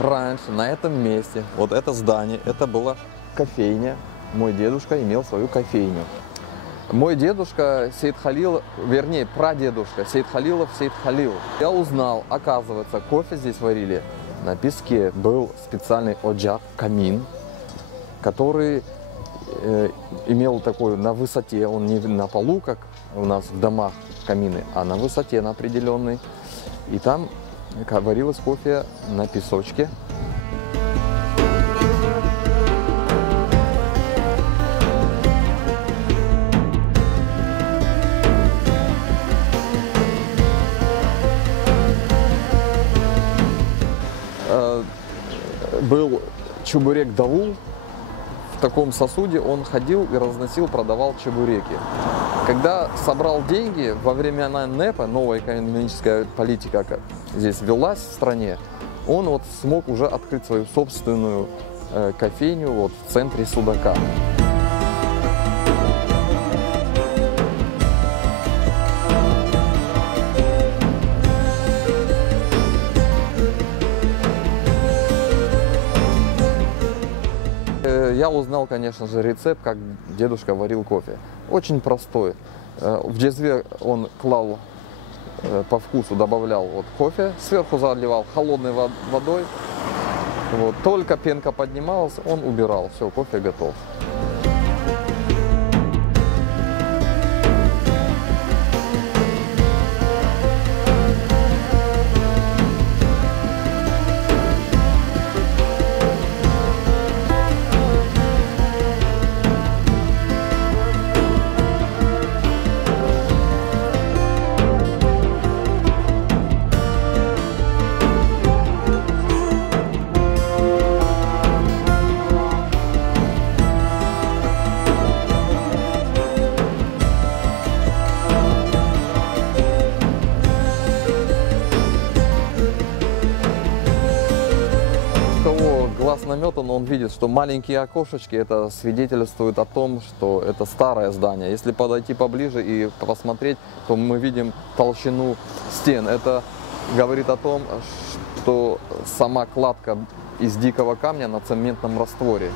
Раньше на этом месте, вот это здание, это была кофейня. Мой дедушка имел свою кофейню. Мой дедушка Сейд Халил, вернее, прадедушка Сейд Халилов Сейд Халил. Я узнал, оказывается, кофе здесь варили на песке. Был специальный оджак, камин, который имел такой на высоте, он не на полу, как у нас в домах камины, а на высоте на определенной. И там варилось кофе на песочке. Был чебурек Давул, в таком сосуде он ходил и разносил, продавал чебуреки. Когда собрал деньги, во времена НЭПа, новая экономическая политика здесь велась в стране, он вот смог уже открыть свою собственную кофейню вот в центре Судака. Я узнал, конечно же, рецепт, как дедушка варил кофе. Очень простой. В джезве он клал по вкусу, добавлял вот кофе, сверху заливал холодной водой. Вот. Только пенка поднималась, он убирал. Все, кофе готов. Глаз наметан, он видит, что маленькие окошечки, это свидетельствует о том, что это старое здание. Если подойти поближе и посмотреть, то мы видим толщину стен. Это говорит о том, что сама кладка из дикого камня на цементном растворе.